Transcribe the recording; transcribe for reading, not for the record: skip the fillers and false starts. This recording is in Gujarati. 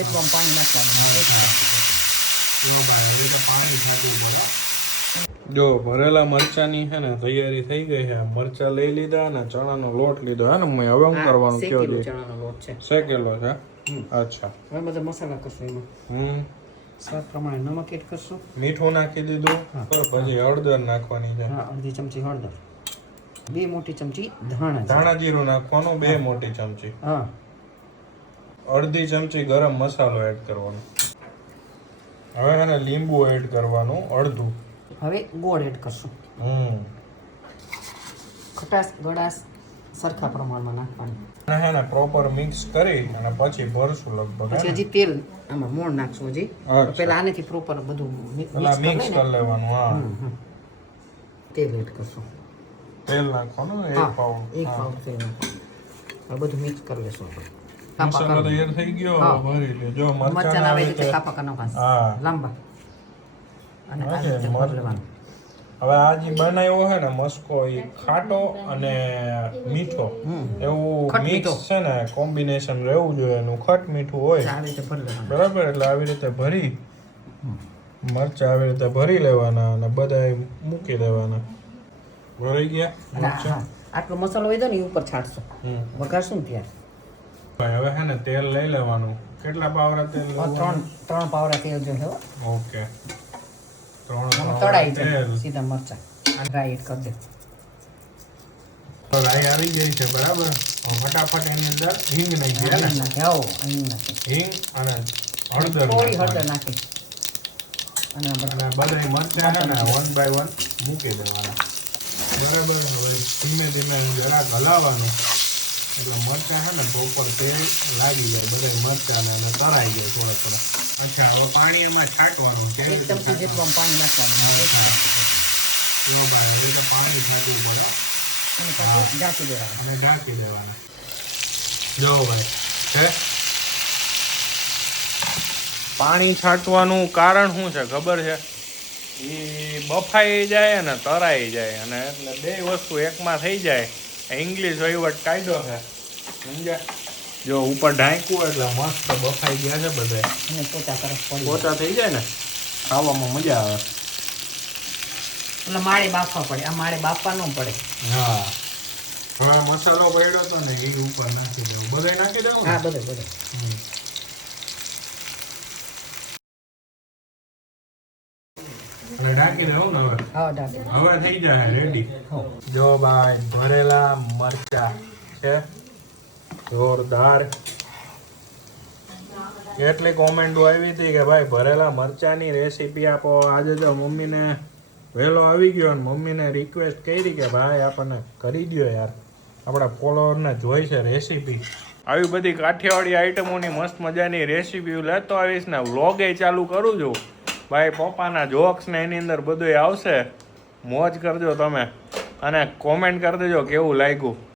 જેટલું પાણી નાખવાનું. પાણી છાંટવું પડે. જો ભરેલા મરચાની છે ને તૈયારી થઈ ગઈ છે. મરચા લઈ લીધા અને ચણાનો લોટ લીધો હે ને મમ્મી. હવે શું કરવાનું કયો જી? ચણાનો લોટ છે શેકેલો છે. અચ્છા, હવે બધા મસાલા કરશું એમાં. સ્વાદ પ્રમાણે નમક એડ કરશું, મીઠું નાખી દીધું, પછી હળદર નાખવાની છે. હા, અડધી ચમચી હળદર, 2 મોટી ચમચી ધાણા જીરું નાખવાનું, 2 મોટી ચમચી. હા, અડધી ચમચી ગરમ મસાલો એડ કરવાનો. હવે એને લીંબુ એડ કરવાનું અડધું. હવે ગોળ એડ કરશું. ખટાશ ગળાશ સરખા પ્રમાણમાં નાખવાની. અને હે ને પ્રોપર મિક્સ કરી અને પછી ભરશું લગભગ. પછી હજી તેલ આમાં મોણ નાખશું હજી. પહેલા આનેથી પ્રોપર બધું મિક્સ કરી લેવાનું. હા, તેલ એડ કરશું. તેલ નાખવાનું 1 પાઉન્ડ. 1 પાઉન્ડ તેલ નાખવાનું. બધું મિક્સ કરી લેશું આપણે. મસાલો તૈયાર થઈ ગયો. ભરી લે. જો મરચાં આવે રીતે કાપા કરવાના. હા, લાંબા. અને આ રીતે ભરી લેવાનું. હવે આ જે બનાવ્યો છે ને મસ્કો, એ ખાટો અને મીઠો એવું મિક્સ છે ને કોમ્બિનેશન રહેવું જોઈએ. એનું ખટ મીઠું હોય બરાબર. એટલે આવી રીતે ભરી મરચા આવી રીતે ભરી લેવાના અને બધા મૂકી દેવાના. ભરાઈ ગયા. આટલો મસાલો હોય ને ઉપર છાંટશું, વઘારશું ત્યારે. હવે છે ને તેલ લઈ લેવાનું. કેટલા પાવડા તેલ? 3 પાવડા તેલ જોઈએ. ઓકે, 3 તળાઈ જાય સીધા મરચા. ડ્રાય એડ કરી દે. રાઈ આવી ગઈ છે બરાબર. ફટાફટ એની અંદર હિંગ નાખી. હિંગ અને હળદર, થોડી હળદર નાખી અને બધા મરચા છે ને 1 બાય 1 મૂકી દેવાના બરાબર. હવે ધીમે ધીમે જરાક હલાવવાનું એટલે મરચા છે ને પ્રોપર તેલ લાગી જાય બધા મરચા ને અને તરાઈ જાય થોડા થોડા. અચ્છા, હવે પાણી એમાં છાંટવાનું. 1 ચમચી જેટલું પાણી નાખવાનું. ભાઈ, હવે તો પાણી છાંટવું પડે અને ઢાંકી દેવાનું. અને ઢાંકી દેવાનું. જો ભાઈ છે પાણી છાંટવાનું કારણ શું છે ખબર છે? એ બફાઈ જાય ને તરાઈ જાય, અને એટલે 2 વસ્તુ એકમાં થઈ જાય. ઇંગ્લિશ વહીવટ કાયદો છે, સમજ્યા? જો ઉપર ઢાંક્યું એટલે મસ્ત બફાઈ ગયા છે બધા. અને પોચા થઈ જાય ને ખાવામાં મજા આવે. એટલે માળે બાફવા પડે. આ માળે બાફવા ન પડે. હા, હવે મસાલો પડ્યો તો ને એ ઉપર નાખી દેવું. બધે નાખી દેવું. હા, બધે અને ઢાંકી દેવું ને હવે. હા, ઢાંકી. હવે થઈ જાય રેડી. જો ભાઈ ભરેલા મરચા છે, જોરદાર. કેટલી કોમેન્ટો આવી હતી કે ભાઈ ભરેલા મરચાની રેસીપી આપો. આજે તો મમ્મીને વહેલો આવી ગયો અને મમ્મીને રિક્વેસ્ટ કરી કે ભાઈ આપણને કરી દો યાર, આપણા ફોલોઅરને જોઈ છે રેસીપી. આવી બધી કાઠિયાવાડી આઈટમોની મસ્ત મજાની રેસીપી લેતો આવીશ ને વ્લોગે ચાલુ કરું છું ભાઈ. પપ્પાના જોક્સ ને એની અંદર બધું આવશે. મોજ કરજો તમે અને કોમેન્ટ કરી દેજો કેવું લાગ્યું.